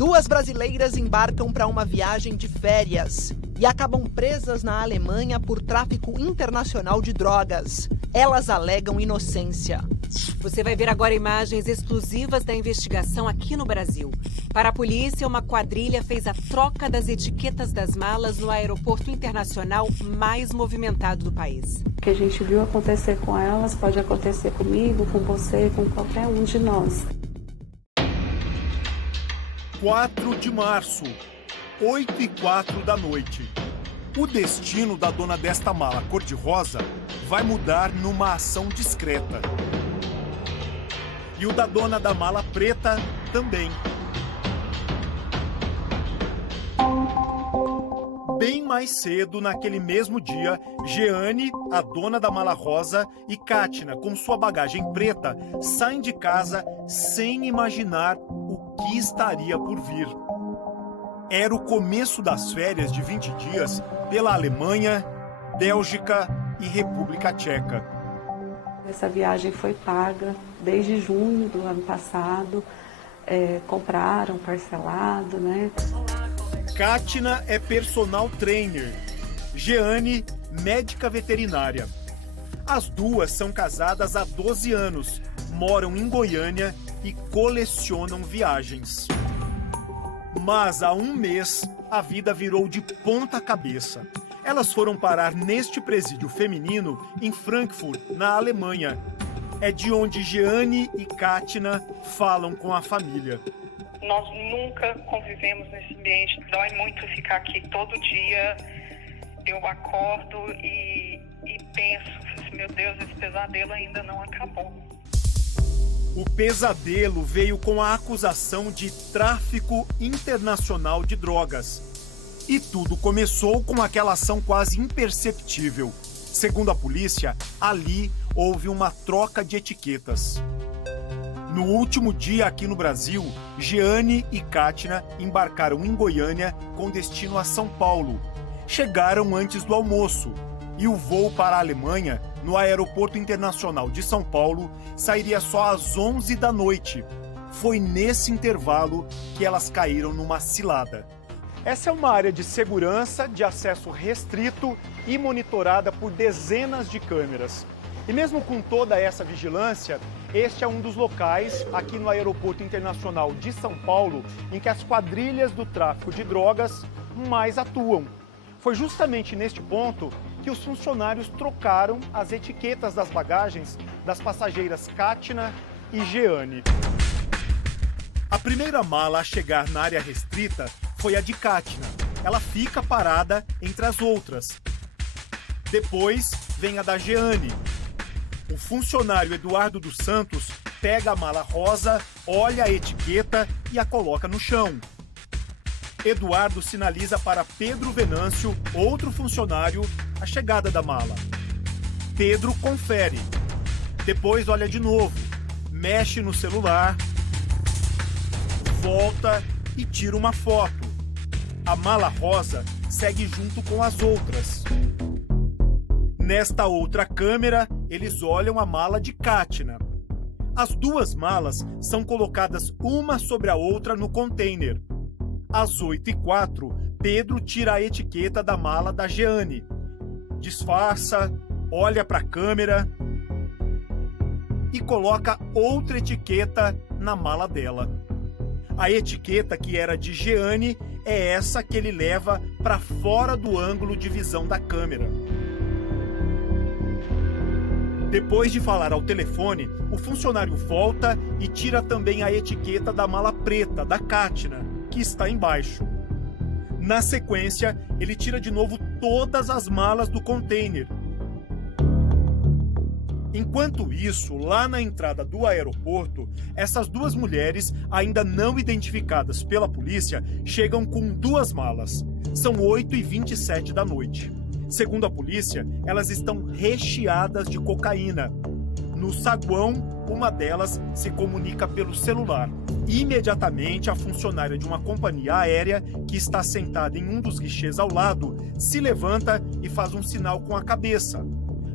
Duas brasileiras embarcam para uma viagem de férias e acabam presas na Alemanha por tráfico internacional de drogas. Elas alegam inocência. Você vai ver agora imagens exclusivas da investigação aqui no Brasil. Para a polícia, uma quadrilha fez a troca das etiquetas das malas no aeroporto internacional mais movimentado do país. O que a gente viu acontecer com elas pode acontecer comigo, com você, com qualquer um de nós. 4 de março, 8h04 da noite. O destino da dona desta mala cor-de-rosa vai mudar numa ação discreta. E o da dona da mala preta também. Bem mais cedo, naquele mesmo dia, Jeane, a dona da mala rosa, e Kátina, com sua bagagem preta, saem de casa sem imaginar o que estaria por vir. Era o começo das férias de 20 dias pela Alemanha, Bélgica e República Tcheca. Essa viagem foi paga desde junho do ano passado, compraram parcelado, né? Kátina é personal trainer, Jeane, médica veterinária. As duas são casadas há 12 anos, moram em Goiânia e colecionam viagens. Mas há um mês, a vida virou de ponta cabeça. Elas foram parar neste presídio feminino em Frankfurt, na Alemanha. É de onde Jeane e Kátina falam com a família. Nós nunca convivemos nesse ambiente. Dói muito ficar aqui todo dia. Eu acordo e penso, meu Deus, esse pesadelo ainda não acabou. O pesadelo veio com a acusação de tráfico internacional de drogas. E tudo começou com aquela ação quase imperceptível. Segundo a polícia, ali houve uma troca de etiquetas. No último dia aqui no Brasil, Jeane e Kátina embarcaram em Goiânia com destino a São Paulo. Chegaram antes do almoço e o voo para a Alemanha, no Aeroporto Internacional de São Paulo, sairia só às 11 da noite. Foi nesse intervalo que elas caíram numa cilada. Essa é uma área de segurança, de acesso restrito e monitorada por dezenas de câmeras. E mesmo com toda essa vigilância, este é um dos locais, aqui no Aeroporto Internacional de São Paulo, em que as quadrilhas do tráfico de drogas mais atuam. Foi justamente neste ponto que os funcionários trocaram as etiquetas das bagagens das passageiras Kátina e Jeane. A primeira mala a chegar na área restrita foi a de Kátina. Ela fica parada entre as outras. Depois vem a da Jeane. O funcionário Eduardo dos Santos pega a mala rosa, olha a etiqueta e a coloca no chão. Eduardo sinaliza para Pedro Venâncio, outro funcionário, a chegada da mala. Pedro confere. Depois olha de novo, mexe no celular, volta e tira uma foto. A mala rosa segue junto com as outras. Nesta outra câmera, eles olham a mala de Kátina. As duas malas são colocadas uma sobre a outra no container. Às 8h04, Pedro tira a etiqueta da mala da Jeane. Disfarça, olha para a câmera e coloca outra etiqueta na mala dela. A etiqueta que era de Jeane é essa que ele leva para fora do ângulo de visão da câmera. Depois de falar ao telefone, o funcionário volta e tira também a etiqueta da mala preta, da Kátina, que está embaixo. Na sequência, ele tira de novo todas as malas do container. Enquanto isso, lá na entrada do aeroporto, essas duas mulheres, ainda não identificadas pela polícia, chegam com duas malas. São 8h27 da noite. Segundo a polícia, elas estão recheadas de cocaína. No saguão, uma delas se comunica pelo celular. Imediatamente, a funcionária de uma companhia aérea, que está sentada em um dos guichês ao lado, se levanta e faz um sinal com a cabeça.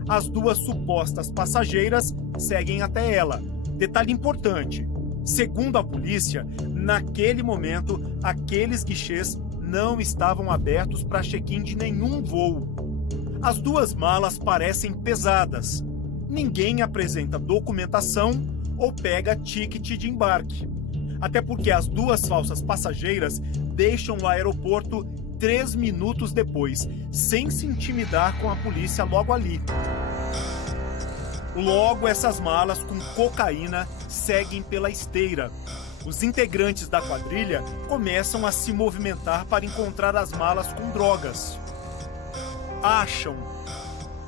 As duas supostas passageiras seguem até ela. Detalhe importante: segundo a polícia, Naquele momento, aqueles guichês não estavam abertos para check-in de nenhum voo. As duas malas parecem pesadas. Ninguém apresenta documentação ou pega ticket de embarque. Até porque as duas falsas passageiras deixam o aeroporto 3 minutos depois, sem se intimidar com a polícia logo ali. Logo, essas malas com cocaína seguem pela esteira. Os integrantes da quadrilha começam a se movimentar para encontrar as malas com drogas. Acham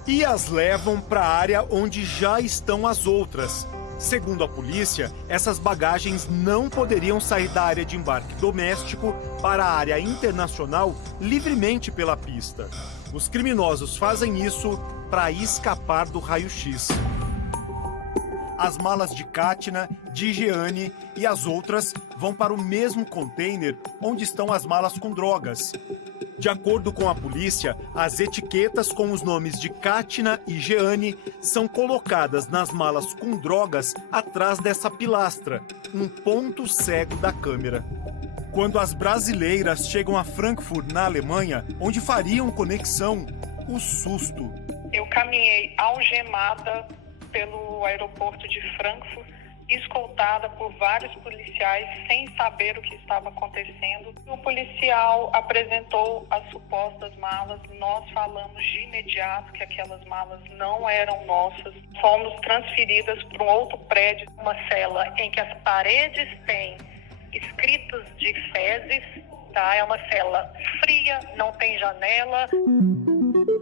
e as levam para a área onde já estão as outras. Segundo a polícia, essas bagagens não poderiam sair da área de embarque doméstico para a área internacional livremente pela pista. Os criminosos fazem isso para escapar do raio-x. As malas de Kátina, de Jeane e as outras vão para o mesmo container onde estão as malas com drogas. De acordo com a polícia, as etiquetas com os nomes de Kátina e Jeane são colocadas nas malas com drogas atrás dessa pilastra, um ponto cego da câmera. Quando as brasileiras chegam a Frankfurt, na Alemanha, onde fariam conexão, o susto. Eu caminhei algemada pelo aeroporto de Frankfurt, escoltada por vários policiais sem saber o que estava acontecendo. O policial apresentou as supostas malas, nós falamos de imediato que aquelas malas não eram nossas. Fomos transferidas para um outro prédio, uma cela em que as paredes têm escritos de fezes, tá? É uma cela fria, não tem janela.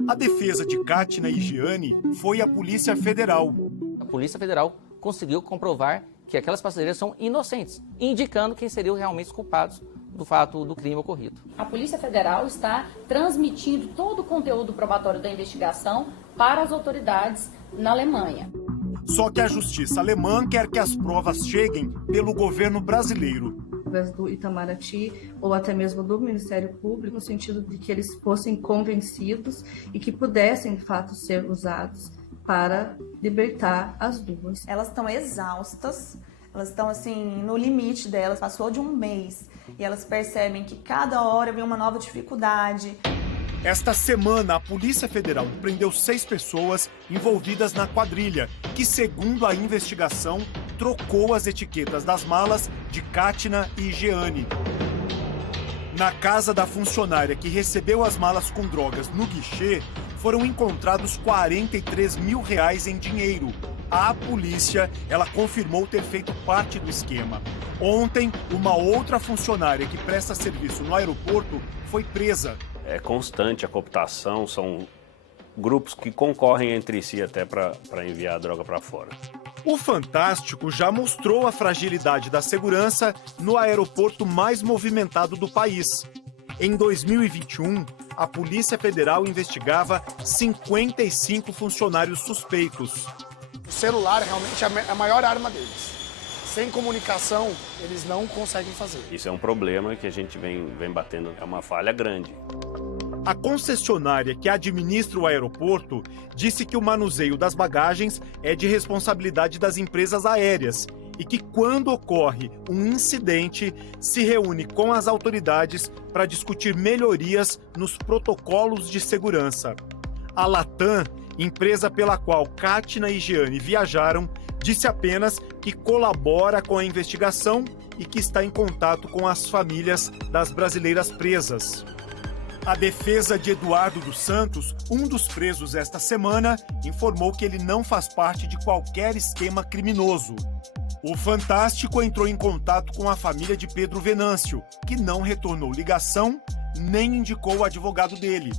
A defesa de Kátina e Jeane foi a Polícia Federal. A Polícia Federal conseguiu comprovar que aquelas passageiras são inocentes, indicando quem seriam realmente os culpados do fato do crime ocorrido. A Polícia Federal está transmitindo todo o conteúdo probatório da investigação para as autoridades na Alemanha. Só que a justiça alemã quer que as provas cheguem pelo governo brasileiro. Do Itamaraty ou até mesmo do Ministério Público, no sentido de que eles fossem convencidos e que pudessem, de fato, ser usados para libertar as duas. Elas estão exaustas, elas estão assim no limite delas, passou de um mês e elas percebem que cada hora vem uma nova dificuldade. Esta semana, a Polícia Federal prendeu 6 pessoas envolvidas na quadrilha, que, segundo a investigação, trocou as etiquetas das malas de Kátina e Jeane. Na casa da funcionária que recebeu as malas com drogas no guichê, foram encontrados R$43 mil em dinheiro. A polícia, ela confirmou ter feito parte do esquema. Ontem, uma outra funcionária que presta serviço no aeroporto foi presa. É constante a cooptação, são grupos que concorrem entre si até para enviar a droga para fora. O Fantástico já mostrou a fragilidade da segurança no aeroporto mais movimentado do país. Em 2021, a Polícia Federal investigava 55 funcionários suspeitos. O celular realmente é a maior arma deles. Sem comunicação, eles não conseguem fazer. Isso é um problema que a gente vem batendo, é uma falha grande. A concessionária que administra o aeroporto disse que o manuseio das bagagens é de responsabilidade das empresas aéreas e que, quando ocorre um incidente, se reúne com as autoridades para discutir melhorias nos protocolos de segurança. A Latam, empresa pela qual Kátina e Jeane viajaram, disse apenas que colabora com a investigação e que está em contato com as famílias das brasileiras presas. A defesa de Eduardo dos Santos, um dos presos esta semana, informou que ele não faz parte de qualquer esquema criminoso. O Fantástico entrou em contato com a família de Pedro Venâncio, que não retornou ligação nem indicou o advogado dele.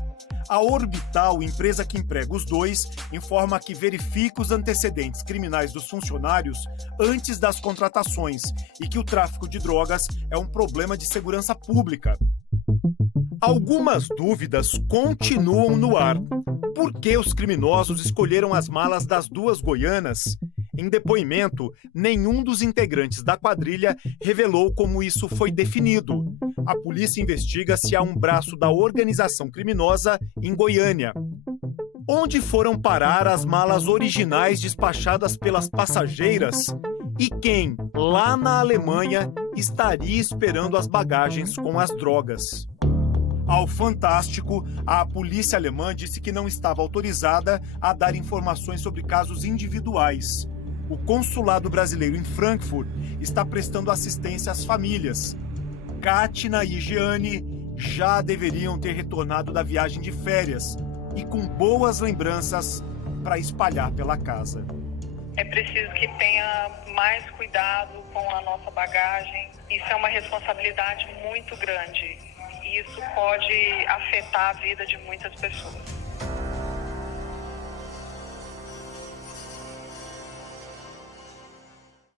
A Orbital, empresa que emprega os dois, informa que verifica os antecedentes criminais dos funcionários antes das contratações e que o tráfico de drogas é um problema de segurança pública. Algumas dúvidas continuam no ar. Por que os criminosos escolheram as malas das duas goianas? Em depoimento, nenhum dos integrantes da quadrilha revelou como isso foi definido. A polícia investiga se há um braço da organização criminosa em Goiânia. Onde foram parar as malas originais despachadas pelas passageiras? E quem, lá na Alemanha, estaria esperando as bagagens com as drogas. Ao Fantástico, a polícia alemã disse que não estava autorizada a dar informações sobre casos individuais. O consulado brasileiro em Frankfurt está prestando assistência às famílias. Kátina e Gianni já deveriam ter retornado da viagem de férias e com boas lembranças para espalhar pela casa. É preciso que tenha mais cuidado com a nossa bagagem. Isso é uma responsabilidade muito grande e isso pode afetar a vida de muitas pessoas.